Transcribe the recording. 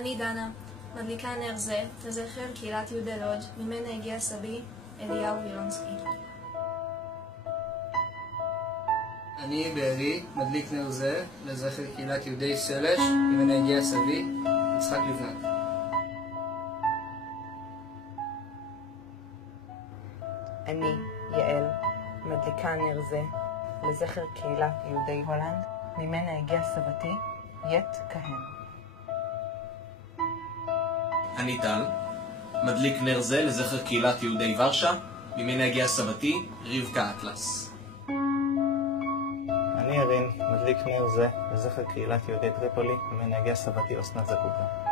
אני דנה, מדליקה נר זה לזכר קהילת יהודי לודג' ממנה הגיע סבי אליהו וילונסקי. אני בארי, מדליק נר זה לזכר קהילת יהודי סלש ממנה הגיע סבי יצחק לבנת. אני, יעל, מדליקה נר זה לזכר קהילת יהודי הולנד ממנה הגיע סבתי ית כהן. אני טל, מדליק נר זה לזכר קהילת יהודי ורשה, ממנה הגיעה סבתי רבקה אטלס. אני ירין, מדליק נר זה לזכר קהילת יהודי טריפולי, ממנה הגיעה סבתי אסנת זקוקה.